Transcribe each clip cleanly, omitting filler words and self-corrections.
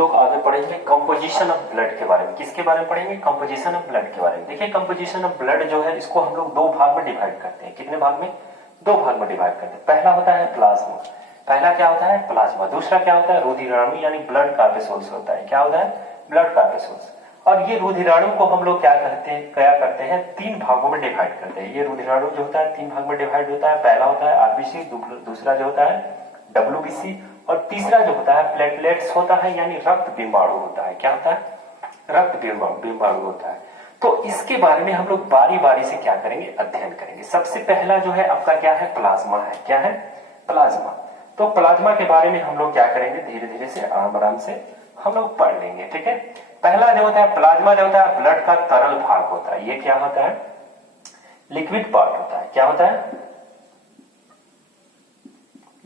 लोग आगे पढ़ेंगे कंपोजिशन ऑफ ब्लड के बारे में। किसके बारे में पढ़ेंगे? कंपोजिशन ऑफ ब्लड के बारे में। देखिए कंपोजिशन ऑफ ब्लड जो है इसको हम लोग दो भाग में डिवाइड करते हैं। कितने भाग में? दो भाग में डिवाइड करते हैं। पहला होता है प्लाज्मा। पहला क्या होता है? प्लाज्मा। दूसरा क्या होता है? रुधिराणु यानी ब्लड कार्पेसूल्स होता है। क्या होता है? ब्लड कार्पेसूल्स। और ये रुधिराणु को हम लोग क्या करते हैं तीन भागों में डिवाइड करते हैं। ये रुधिराणु जो होता है तीन भाग में डिवाइड होता है। पहला होता है आरबीसी, दूसरा जो होता है डब्ल्यूबीसी, और तीसरा जो होता है प्लेटलेट्स होता है यानी रक्त बिंबाणु होता है। क्या होता है? रक्त बिंबाणु होता है। तो इसके बारे में हम लोग बारी बारी से क्या करेंगे? अध्ययन करेंगे। सबसे पहला जो है आपका क्या है? प्लाज्मा है। क्या है? प्लाज्मा। तो प्लाज्मा के बारे में हम लोग क्या करेंगे? धीरे धीरे से आराम आराम से हम लोग पढ़ लेंगे। ठीक है। पहला जो होता है प्लाज्मा जो होता है ब्लड का तरल भाग होता है। ये क्या होता है? लिक्विड पार्ट होता है। क्या होता है?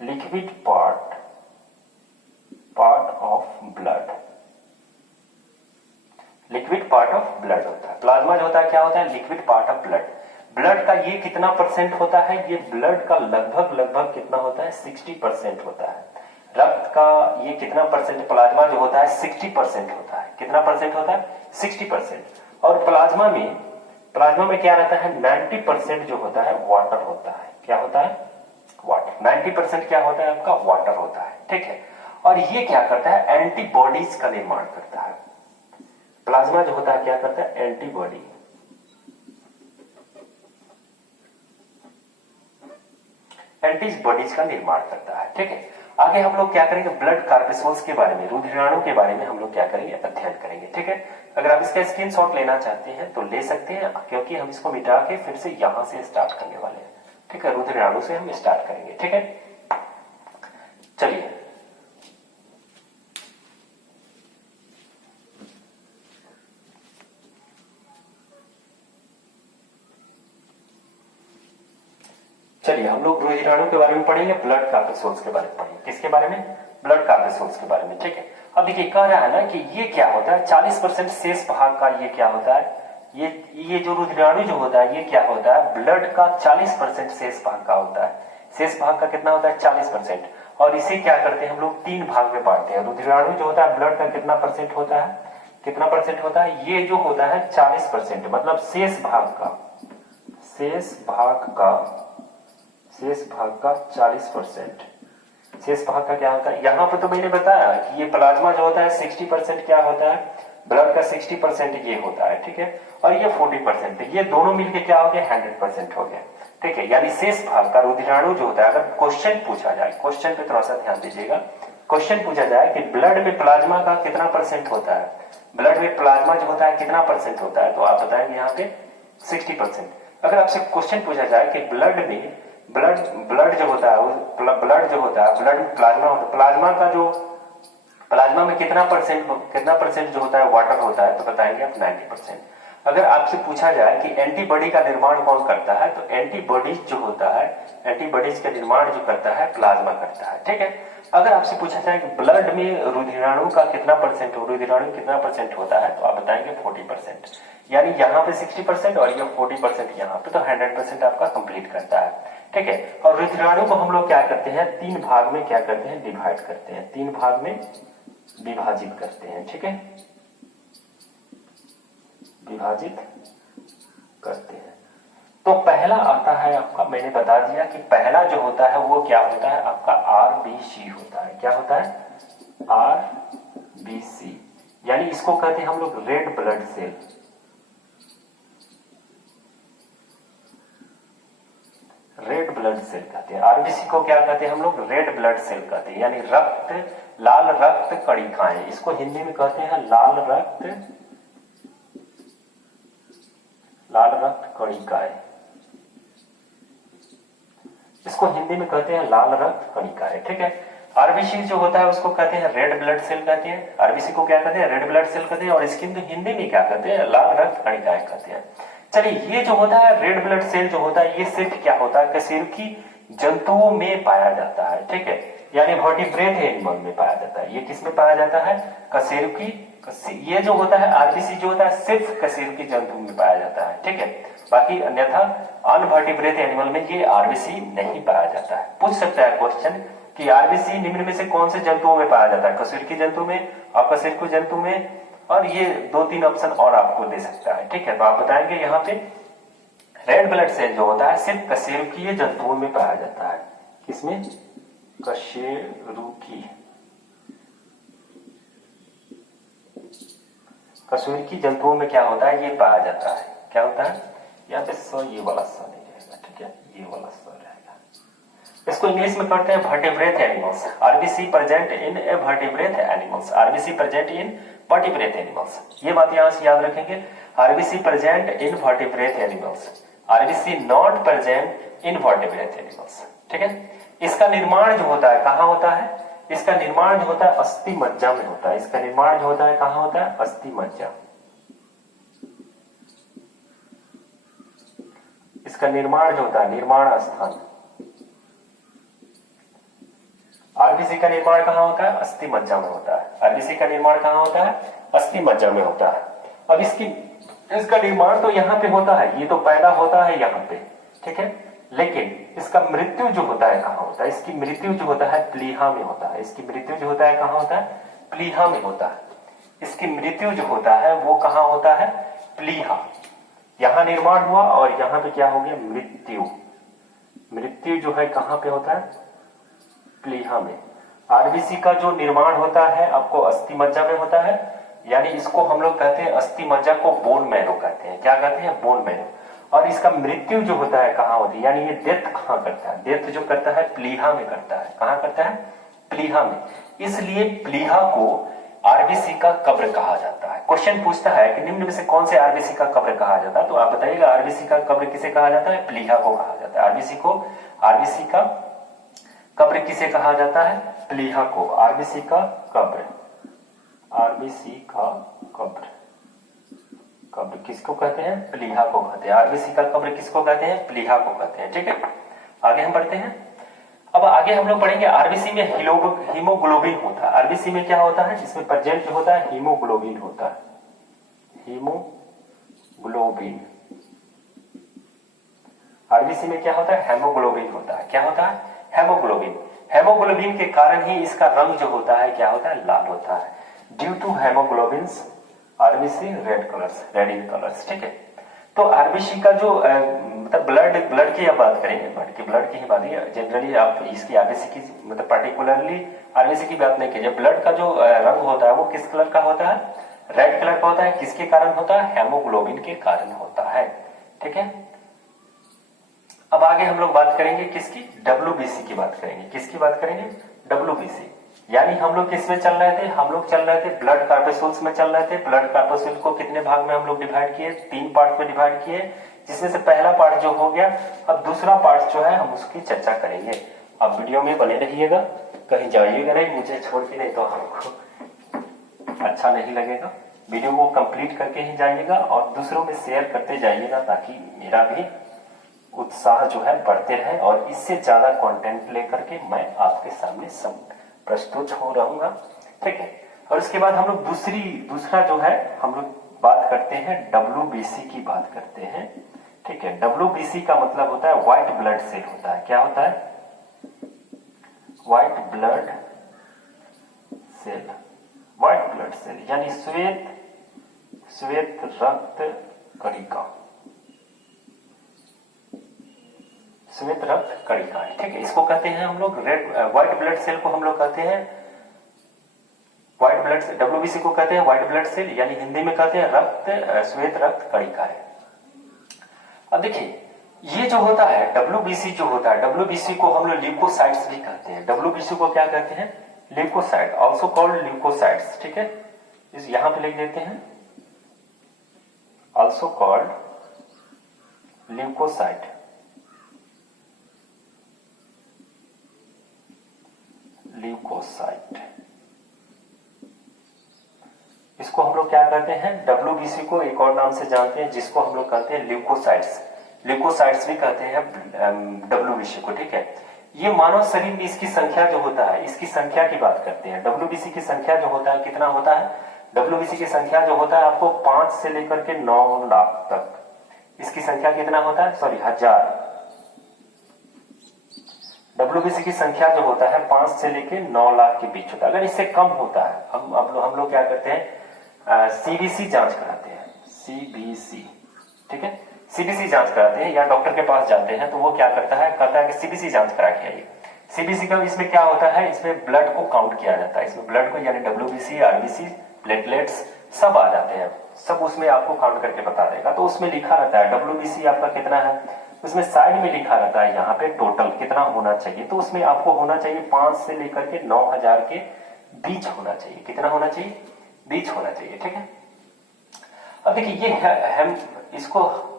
Liquid part of blood. Liquid part of blood होता है प्लाज्मा जो होता है। क्या होता है? Liquid part of blood. Blood का ये कितना परसेंट होता है? ये ब्लड का लगभग कितना होता है? 60% होता है। रक्त का ये कितना परसेंट? प्लाज्मा जो होता है 60% होता है। कितना परसेंट होता है? 60%। और प्लाज्मा में क्या रहता है? 90% जो होता है वाटर होता है। क्या होता है? वाटर। 90% क्या होता है? आपका वाटर होता है। ठीक है। और ये क्या करता है? एंटीबॉडीज का निर्माण करता है। प्लाज्मा जो होता है क्या करता है? एंटीबॉडीज का निर्माण करता है। ठीक है। आगे हम लोग क्या करेंगे? ब्लड कार्पेसूल्स के बारे में, रुधिराणु के बारे में हम लोग क्या करेंगे? अध्ययन करेंगे। ठीक है। अगर आप इसका स्क्रीनशॉट लेना चाहते हैं तो ले सकते हैं, क्योंकि हम इसको मिटा के फिर से यहां से स्टार्ट करने वाले हैं। ठीक है। रुधिराणु से हम स्टार्ट करेंगे। ठीक है। चलिए हम लोग रुधिराणु के बारे में पढ़ेंगे, ब्लड कार्पेसूल्स के बारे में पढ़ेंगे। किसके बारे में? ब्लड कार्पेसूल्स के बारे में। ठीक है। अब देखिए कह रहा है ना कि ये क्या होता है? 40% शेष भाग का ये क्या होता है? ये जो रुधिराणु जो होता है ये क्या होता है? ब्लड का 40% शेष भाग का होता है। शेष भाग का कितना होता है? 40%। और इसे क्या करते हैं हम लोग? तीन भाग में बांटते हैं। रुधिराणु जो होता है ब्लड का कितना परसेंट होता है? कितना परसेंट होता है? ये जो होता है 40%, मतलब शेष भाग का 40%। शेष भाग का क्या होता है? यहां पर तो मैंने बताया कि ये प्लाज्मा जो होता है 60% क्या होता है? ब्लड का 60% ये होता है। ठीक है। और ये 40%, ये दोनों मिलके क्या हो गया? 100% हो गया। ठीक है। यानी शेष भाग का रुधिराणु जो होता है, अगर क्वेश्चन पूछा जाए, क्वेश्चन पे थोड़ा सा ध्यान दीजिएगा, क्वेश्चन पूछा जाए कि ब्लड में प्लाज्मा का कितना परसेंट होता है, ब्लड में प्लाज्मा जो होता है कितना परसेंट होता है, तो आप बताएंगे यहाँ पे 60%। अगर आपसे क्वेश्चन पूछा जाए कि ब्लड जो होता है ब्लड में प्लाज्मा में कितना परसेंट जो होता है वाटर होता है, तो बताएंगे आप 90%। अगर आपसे पूछा जाए कि एंटीबॉडी का निर्माण कौन करता है, तो एंटीबॉडीज का निर्माण जो करता है प्लाज्मा करता है। ठीक है। अगर आपसे पूछा जाए कि ब्लड में रुधिराणु का कितना परसेंट होता है, तो आप बताएंगे 40%। यानी यहाँ पे 60% और ये 40% यहाँ पे, तो 100% आपका कंप्लीट करता है। ठीक है। और रुधिराणु को हम लोग क्या करते हैं? तीन भाग में क्या करते हैं? डिवाइड करते हैं, तीन भाग में विभाजित करते हैं। ठीक है। विभाजित करते हैं। तो पहला आता है आपका, मैंने बता दिया कि पहला जो होता है वो क्या होता है? आपका आरबीसी होता है। क्या होता है? आरबीसी। यानी इसको कहते हैं हम लोग red blood cell. Red blood cell कहते हैं। आरबीसी को क्या कहते हैं हम लोग? रेड ब्लड सेल कहते हैं। यानी लाल रक्त कणिकाएं, इसको हिंदी में कहते हैं लाल रक्त कणिकाएं। इसको हिंदी में कहते हैं लाल रक्त कणिकाएं। ठीक है। आरबीसी जो होता है उसको कहते हैं रेड ब्लड सेल कहते हैं। आरबीसी को क्या कहते हैं? रेड ब्लड सेल कहते हैं। और इसकी हिंदी में क्या कहते हैं? लाल रक्त कणिकाएं कहते हैं। चलिए ये जो होता है रेड ब्लड सेल जो होता है, ये सिर्फ क्या होता है? कशेरुकी जंतुओं में पाया जाता है। ठीक है। यानी वर्टिब्रेट एनिमल में पाया जाता है। ये किस में पाया जाता है? कशेरुकी। ये जो होता है आरबीसी जो होता है सिर्फ कशेरुकी जंतु में पाया जाता है। ठीक है। बाकी अन्यथा अनवर्टिब्रेट एनिमल में ये आरबीसी नहीं पाया जाता है। पूछ सकता है क्वेश्चन कि आरबीसी निम्न में से कौन से जंतुओं में पाया जाता है, कशेरुकी जंतु में, अकशेरुकी जंतु में, और ये 2-3 ऑप्शन और आपको दे सकता है। ठीक है, तो आप बताएंगे यहाँ पे रेड ब्लड सेल जो होता है सिर्फ कशेरुकीय जंतुओं में पाया जाता है। किसमें? कशेरुकी, कशेरुकी जंतुओं में क्या होता है, ये पाया जाता है। क्या होता है? यहाँ पे ये वाला स नहीं रहेगा, ठीक है, ये वाला स रहेगा। इसको इंग्लिश में करते हैं vertebrate animals. RBC present in A vertebrate animals, RBC present in vertebrate animals, ये बात यहां से याद रखेंगे। RBC present in vertebrate animals, RBC not present in vertebrate animals. ठीक है, इसका निर्माण जो होता है कहां होता है? इसका निर्माण जो होता है अस्थि मज्जा में होता है। इसका निर्माण जो होता है कहां होता है? अस्थि मज्जा। इसका निर्माण जो होता है, निर्माण स्थान, आरबीसी का निर्माण कहां होता है? अस्थि मज्जा में होता है। आरबीसी का निर्माण कहां होता है? अस्थि मज्जा में होता है। अब इसका निर्माण तो यहां पे होता है, ये तो पैदा होता है यहां पे, ठीक है, लेकिन इसका मृत्यु जो होता है कहां होता है? इसकी मृत्यु जो होता है प्लीहा में होता है। इसकी मृत्यु जो होता है कहां होता है? प्लीहा में होता है। इसकी मृत्यु जो होता है वो कहां होता है? प्लीहा। यहां निर्माण हुआ और यहां पे क्या हो गया? मृत्यु। मृत्यु जो है कहां पे होता है? प्लीहा में। आरबीसी का जो निर्माण होता है आपको अस्थि मज्जा में होता है, यानी इसको हम लोग कहते हैं अस्थि मज्जा को बोन मैरो कहते हैं। क्या कहते हैं? Bone marrow. और इसका मृत्यु जो होता है कहां होती है, यानी ये डेथ कहां करता है? डेथ जो करता है प्लीहा में करता है। कहां करता है? प्लीहा में। इसलिए प्लीहा को आरबीसी का कब्र कहा जाता है। क्वेश्चन पूछता है कि निम्न में से कौन से आरबीसी का कब्र कहा जाता है, तो आप बताइएगा आरबीसी का कब्र किसे कहा जाता है? प्लीहा को कहा जाता है। आरबीसी का कब्र किसे कहा जाता है? प्लीहा को। आरबीसी का कब्र, आरबीसी का कब्र, कब्र किसको कहते हैं? प्लीहा को कहते हैं। आरबीसी का कब्र किसको कहते हैं? प्लीहा को कहते हैं। ठीक है, आगे हम बढ़ते हैं। अब आगे हम लोग पढ़ेंगे आरबीसी में हीमोग्लोबिन होता है। आरबीसी में क्या होता है? इसमें प्रेजेंट जो होता है हीमोग्लोबिन होता है। हीमोग्लोबिन। आरबीसी में क्या होता है? हेमोग्लोबिन होता है। क्या होता है? हेमोग्लोबिन। हेमोग्लोबिन के कारण ही इसका रंग जो होता है क्या होता है? लाल होता है। Due to haemoglobins RBC red colours, red in colours. ठीक है, तो आरबीसी का जो मतलब ब्लड की आप बात करेंगे, ब्लड की ही बात है जनरली, आप इसकी आरबीसी की मतलब पर्टिकुलरली आरबीसी की बात नहीं कीजिए। ब्लड का जो रंग होता है वो किस कलर का होता है? रेड कलर का होता है। किसके कारण होता है? हेमोग्लोबिन के कारण होता है। ठीक है, अब आगे हम लोग बात करेंगे किसकी? डब्ल्यूबीसी की बात करेंगे। किसकी बात करेंगे? डब्ल्यूबीसी। यानी हम लोग किस में चल रहे थे? हम लोग चल रहे थे ब्लड कार्पेसूल्स में चल रहे थे। ब्लड कार्पेसूल को कितने भाग में हम लोग डिवाइड किए? 3 पार्ट में डिवाइड किए, जिसमें से पहला पार्ट जो हो गया। अब दूसरा पार्ट जो है हम उसकी चर्चा करेंगे। आप वीडियो में बने रहिएगा, कहीं जाइएगा नहीं मुझे छोड़ के, नहीं तो हमको अच्छा नहीं लगेगा। वीडियो को कंप्लीट करके ही जाइएगा और दूसरों में शेयर करते जाइएगा, ताकि मेरा भी उत्साह जो है बढ़ते रहे और इससे ज्यादा कंटेंट लेकर के मैं आपके सामने सब प्रस्तुत हो रहूंगा। ठीक है, और उसके बाद हम लोग दूसरा जो है हम लोग बात करते हैं डब्ल्यूबीसी की बात करते हैं। ठीक है, डब्ल्यूबीसी का मतलब होता है व्हाइट ब्लड सेल होता है। क्या होता है? White blood cell. White blood cell यानी श्वेत रक्त कणिका, श्वेत रक्त कणिका। ठीक है, इसको कहते हैं हम लोग व्हाइट ब्लड सेल को हम लोग कहते हैं व्हाइट ब्लड सेल। डब्ल्यूबीसी को कहते हैं व्हाइट ब्लड सेल, यानी हिंदी में कहते हैं श्वेत रक्त कणिका है। अब देखिए ये जो होता है डब्ल्यूबीसी जो होता है, डब्ल्यूबीसी को हम लोग ल्यूकोसाइट्स भी कहते हैं। डब्ल्यूबीसी को क्या कहते हैं? Leucocyte, also called leucocytes. ठीक है, इस यहां पे लिख देते हैं ऑल्सो कॉल्ड ल्यूकोसाइट। ल्यूकोसाइट, इसको हम लोग क्या कहते हैं? डब्ल्यूबीसी को एक और नाम से जानते हैं जिसको हम लोग कहते हैं ल्यूकोसाइट्स। ल्यूकोसाइट्स भी कहते हैं डब्ल्यूबीसी को। ठीक है, ये मानव शरीर में इसकी संख्या जो होता है, इसकी संख्या की बात करते हैं। डब्ल्यूबीसी की संख्या जो होता है कितना होता है? डब्ल्यूबीसी की संख्या जो होता है आपको 5 से लेकर के 9 लाख तक इसकी संख्या कितना होता है? सॉरी 1000। WBC की संख्या जो होता है 5 से लेके 9 लाख के बीच होता है। अगर इससे कम होता है, हम लोग क्या करते हैं, CBC जांच कराते हैं, CBC, ठीक है, CBC जांच कराते हैं या डॉक्टर के पास जाते हैं तो वो क्या करता है, कहता है कि CBC जांच करा के आइए। CBC का इसमें क्या होता है, इसमें ब्लड को काउंट किया जाता है, इसमें ब्लड को यानी WBC, RBC, प्लेटलेट्स सब आ जाते हैं, सब उसमें आपको काउंट करके बता देगा। तो उसमें लिखा रहता है WBC आपका कितना है, उसमें साइड में लिखा रहता है यहाँ पे टोटल कितना होना चाहिए। तो उसमें आपको होना चाहिए 5 से लेकर के 9,000 के बीच होना चाहिए। कितना होना चाहिए, बीच होना चाहिए, ठीक है। अब देखिए ये हम इसको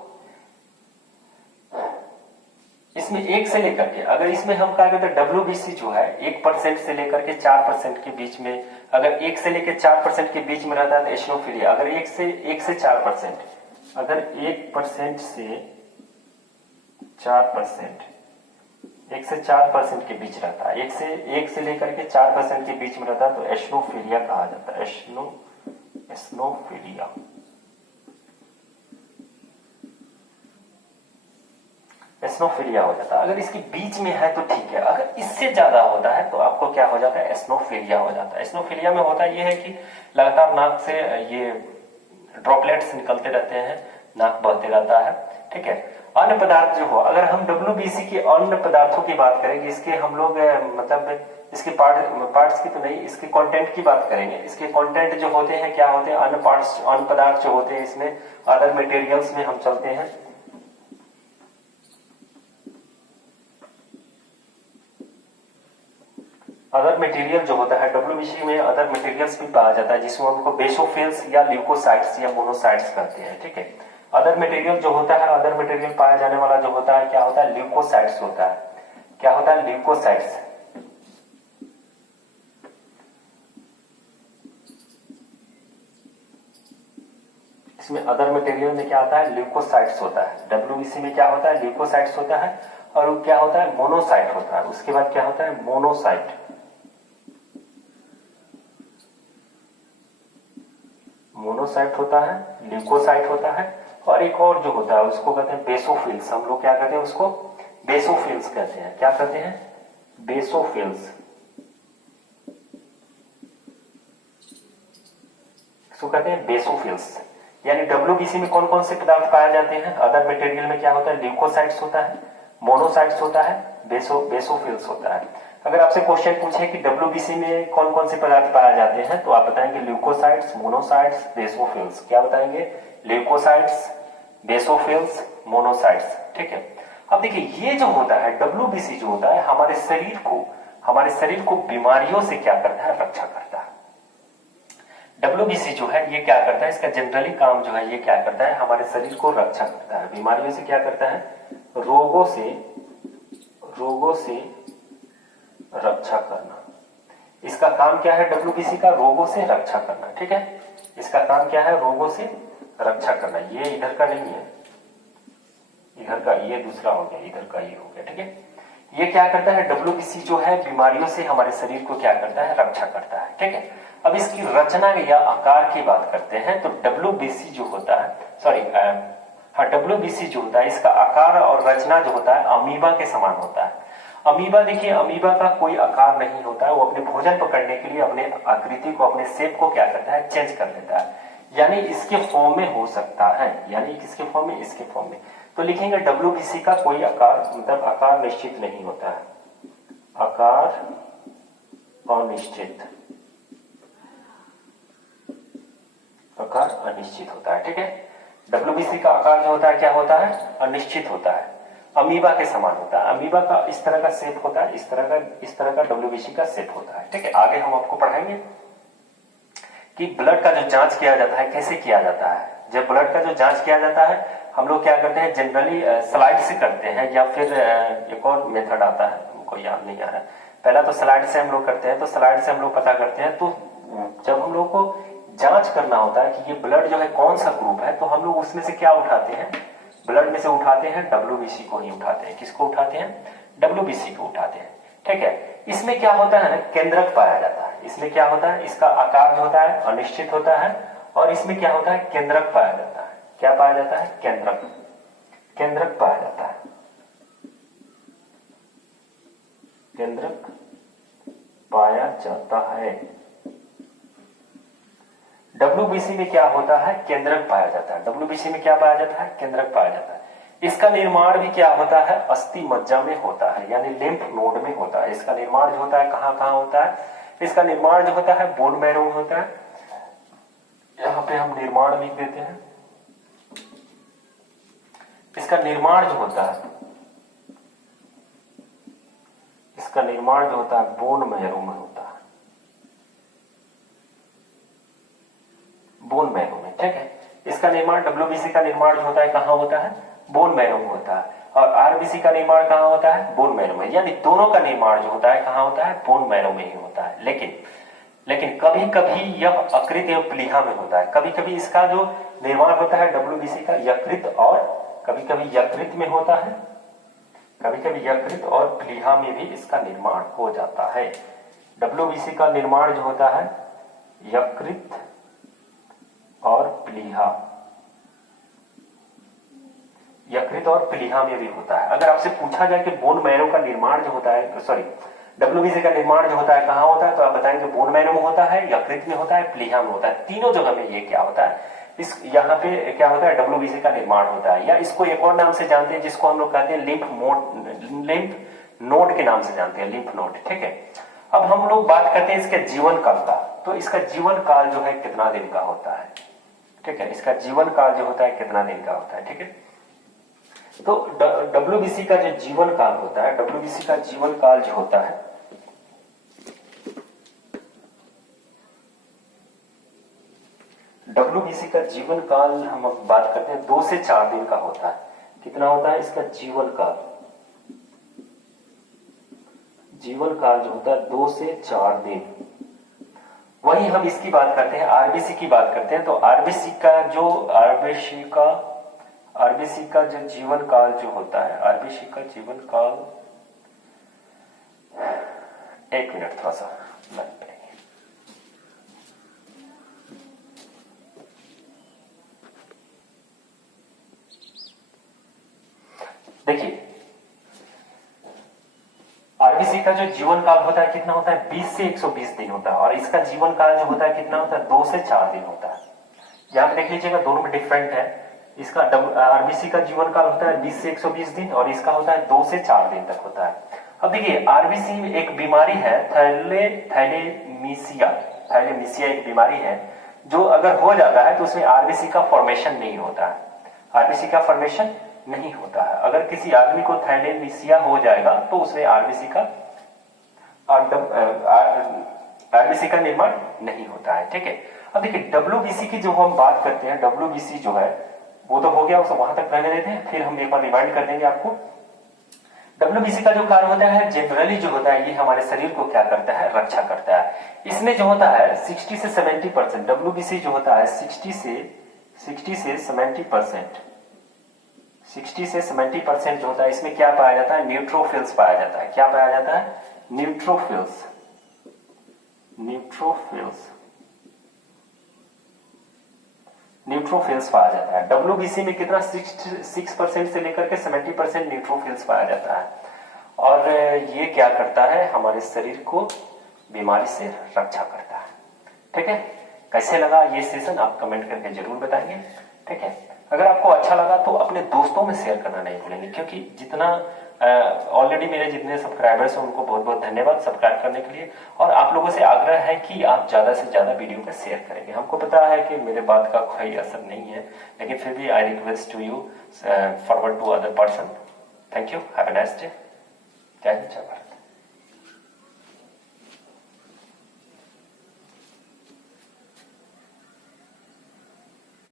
इसमें 1 से लेकर के, अगर इसमें हम क्या कहते हैं WBC जो है 1% से लेकर के 4% के बीच में, अगर 1 से लेकर 4% के बीच में रहता है तो एसिनोफिलिया। अगर 1 से 4%, अगर 1% से 4%, 1 से 4% के बीच रहता है, 1 से लेकर के 4% के बीच में रहता है तो एसिनोफिलिया कहा जाता है, एसिनोफिलिया। एसिनोफिलिया हो जाता है। अगर इसके बीच में है तो ठीक है, अगर इससे ज्यादा होता है तो आपको क्या हो जाता है, एसिनोफिलिया हो जाता है। एसिनोफिलिया में होता है ये है कि लगातार नाक से ये ड्रॉपलेट्स निकलते रहते हैं, नाक बहते रहता है, ठीक है। अन्य पदार्थ जो हो, अगर हम WBC के अन्य पदार्थों की बात करेंगे, इसके हम लोग मतलब इसके पार्ट्स की तो नहीं, इसके कंटेंट की बात करेंगे। इसके कंटेंट जो होते हैं क्या होते हैं, अन्य पार्ट्स, अन्य पदार्थ जो होते हैं इसमें अदर मटेरियल्स में हम चलते हैं। अदर मटेरियल जो होता है WBC में अदर मटेरियल्स भी पाया जाता है, जिसमें उनको बेसोफिल्स या ल्यूकोसाइट्स या मोनोसाइट्स कहते हैं, ठीक है। अदर मटेरियल जो होता है, अदर मटेरियल पाया जाने वाला जो होता है क्या होता है, ल्यूकोसाइट्स होता है। क्या होता है, ल्यूकोसाइट्स। इसमें अदर मटेरियल में क्या होता है, ल्यूकोसाइट्स होता है। WBC में क्या होता है, ल्यूकोसाइट्स होता है। और क्या होता है, मोनोसाइट होता है। उसके बाद क्या होता है, मोनोसाइट। मोनोसाइट होता है, ल्यूकोसाइट होता है, और एक और जो होता है उसको कहते हैं बेसोफिल्स। हम लोग क्या कहते हैं उसको, बेसोफिल्स कहते हैं। क्या कहते हैं, बेसोफिल्स। इसको कहते हैं बेसोफिल्स। यानी WBC में कौन कौन से पदार्थ पाए जाते हैं, अदर मटेरियल में क्या होता है, ल्यूकोसाइट्स होता है, मोनोसाइट्स होता है, बेसोफिल्स होता है। अगर आपसे क्वेश्चन पूछे कि WBC में कौन कौन से पदार्थ पाए जाते हैं तो आप बताएंगे ल्यूकोसाइट्स, मोनोसाइट्स, बेसोफिल्स। क्या बताएंगे, ल्यूकोसाइट्स, बेसोफिल्स, मोनोसाइट्स, ठीक है। अब देखिए ये जो होता है WBC जो होता है हमारे शरीर को बीमारियों से क्या करता है, रक्षा करता है। WBC जो है ये क्या करता है, इसका जनरली काम जो है ये क्या करता है, हमारे शरीर को रक्षा करता है। बीमारियों से क्या करता है, रोगों से रक्षा करना। इसका काम क्या है WBC का, रोगों से रक्षा करना, ठीक है। इसका काम क्या है, रोगों से रक्षा करना। ये इधर का नहीं है, इधर का, ये दूसरा हो गया, इधर का ये हो गया, ठीक है। ये क्या करता है, WBC जो है बीमारियों से हमारे शरीर को क्या करता है, रक्षा करता है, ठीक है। अब इसकी रचना या आकार की बात करते हैं तो WBC जो होता है, WBC जो होता है इसका आकार और रचना जो होता है अमीबा के समान होता है। अमीबा देखिए, अमीबा का कोई आकार नहीं होता है, वो अपने भोजन पकड़ने के लिए अपने आकृति को, अपने शेप को क्या करता है, चेंज कर लेता है। यानी इसके फॉर्म में हो सकता है, यानी किसके फॉर्म में, इसके फॉर्म में। तो लिखेंगे WBC का कोई आकार, मतलब आकार निश्चित नहीं होता है, आकार अनिश्चित, आकार अनिश्चित होता है, ठीक है। WBC का आकार जो होता है क्या होता है, अनिश्चित होता है, अमीबा के समान होता है। अमीबा का इस तरह का शेप होता है, इस तरह का WBC का शेप होता है, ठीक है। आगे हम आपको पढ़ाएंगे कि ब्लड का जो जांच किया जाता है कैसे किया जाता है। जब ब्लड का जो जांच किया जाता है हम लोग क्या करते हैं, जनरली स्लाइड से करते हैं, या फिर एक और मेथड आता है, हमको याद नहीं आ रहा है। पहला तो स्लाइड से हम लोग करते हैं, तो स्लाइड से हम लोग पता करते हैं। तो जब हम लोग को जांच करना होता है कि ये ब्लड जो है कौन सा ग्रुप है, तो हम लोग उसमें से क्या उठाते हैं, ब्लड में से उठाते हैं WBC को ही उठाते हैं। किसको उठाते हैं, WBC को उठाते हैं, ठीक है। इसमें क्या होता है ना, केंद्रक पाया जाता है। इसमें क्या होता है, इसका आकार जो होता है अनिश्चित होता है, और इसमें क्या होता है, केंद्रक पाया जाता है। क्या पाया जाता है, केंद्रक, केंद्रक पाया जाता है। केंद्रक पाया जाता है। डब्ल्यूबीसी में क्या होता है? केंद्रक पाया जाता है। डब्ल्यूबीसी में क्या पाया जाता है? केंद्रक पाया जाता है। इसका निर्माण भी क्या होता है? अस्थि मज्जा में होता है, यानी लिम्फ नोड में होता है। इसका निर्माण जो होता है कहां कहां होता है? इसका निर्माण जो होता है बोन मैरो में होता है। यहां पे हम निर्माण लिख देते हैं। इसका निर्माण जो होता है, इसका निर्माण जो होता है बोन मैरो में होता है, बोन मैरो में। ठीक है, इसका निर्माण डब्ल्यूबीसी का निर्माण जो होता है कहां होता है? बोन मैरो में होता है। और आरबीसी का निर्माण कहां होता है? बोन मैरो में। यानी दोनों का निर्माण जो होता है कहां होता है? बोन मैरो में ही होता है। लेकिन कभी कभी यह अकृत एवं प्लीहा में होता है। कभी कभी इसका जो निर्माण होता है डब्ल्यूबीसी का यकृत, और कभी कभी यकृत में होता है, कभी कभी यकृत और प्लीहा में भी इसका निर्माण हो जाता है। डब्ल्यूबीसी का निर्माण जो होता है यकृत और प्लीहा, यकृत और प्लीहा में भी होता है। अगर आपसे पूछा जाए कि बोन मैरो का निर्माण जो होता है, सॉरी, डब्ल्यूबीसी का निर्माण जो होता है कहां होता है, तो आप बताएंगे बोन मैरो में होता है, यकृत में होता है, प्लीहा में होता है। तीनों जगह में ये क्या होता है, इस यहाँ पे क्या होता है? डब्ल्यूबीसी का निर्माण होता है। या इसको एक और नाम से जानते हैं जिसको हम लोग कहते हैं लिम्फ नोड के नाम से जानते हैं, लिम्फ नोड। ठीक है, अब हम लोग बात करते हैं इसके जीवन काल का। तो इसका जीवन काल जो है कितना दिन का होता है? ठीक है, इसका जीवन काल जो होता है कितना दिन का होता है? ठीक है, तो डब्ल्यूबीसी का जो जीवन काल होता है, डब्ल्यूबीसी का जीवन काल जो होता है, डब्ल्यूबीसी का जीवन काल हम बात करते हैं 2 से 4 दिन का होता है। कितना होता है इसका जीवन काल? जीवन काल जो होता है 2 से 4 दिन। वही हम इसकी बात करते हैं, आरबीसी की बात करते हैं। तो आरबीसी का जो जीवन काल जो होता है, आरबीसी का जीवन काल, एक मिनट थोड़ा सा देखिए, आरबीसी का जो जीवन काल होता है कितना होता है? 20 से 120 दिन होता है। और इसका जीवन काल जो होता है कितना होता है? 2 से 4 दिन होता है। यहां पे देख लीजिएगा, दोनों में डिफरेंट है। इसका आरबीसी का जीवन काल होता है 20 से 120 दिन और इसका होता है 2 से 4 दिन तक होता है। अब देखिए, आरबीसी में एक बीमारी है थैलेमीसिया एक बीमारी है, जो अगर हो जाता है तो उसमें आरबीसी का फॉर्मेशन नहीं होता है, आरबीसी का फॉर्मेशन नहीं होता है। अगर किसी आदमी को थैलेमीसिया हो जाएगा तो उसमें आरबीसी का निर्माण नहीं होता है। ठीक है, अब देखिए डब्ल्यूबीसी की जो हम बात करते हैं, डब्ल्यूबीसी जो है वो तो हो गया, उसे वहां तक रहने देते हैं, फिर हम एक बार रिमाइंड कर देंगे आपको। डब्ल्यूबीसी का जो कार्य होता है जनरली जो होता है, ये हमारे शरीर को क्या करता है? रक्षा करता है। इसमें जो होता है 60 से 70%, डब्ल्यूबीसी जो होता है 60 से 70%, 60 से 70% जो होता है, इसमें क्या पाया जाता है? न्यूट्रोफिल्स पाया जाता है। क्या पाया जाता है? न्यूट्रोफिल्स पाया जाता है। डब्ल्यूबीसी में कितना? 6% से लेकर के 70% न्यूट्रोफिल्स पाया जाता है। और ये क्या करता है? हमारे शरीर को बीमारी से रक्षा करता है। ठीक है, कैसे लगा ये सेशन आप कमेंट करके जरूर बताएंगे। ठीक है, अगर आपको अच्छा लगा तो अपने दोस्तों में शेयर करना नहीं भूलेंगे, क्योंकि जितना ऑलरेडी मेरे जितने सब्सक्राइबर्स हैं उनको बहुत बहुत धन्यवाद सब्सक्राइब करने के लिए। और आप लोगों से आग्रह है कि आप ज्यादा से ज्यादा वीडियो को शेयर करेंगे। हमको पता है कि मेरे बात का कोई असर नहीं है, लेकिन फिर भी I request to you forward to other person. Thank you, have a nice day. जय हिंद, जय भारत।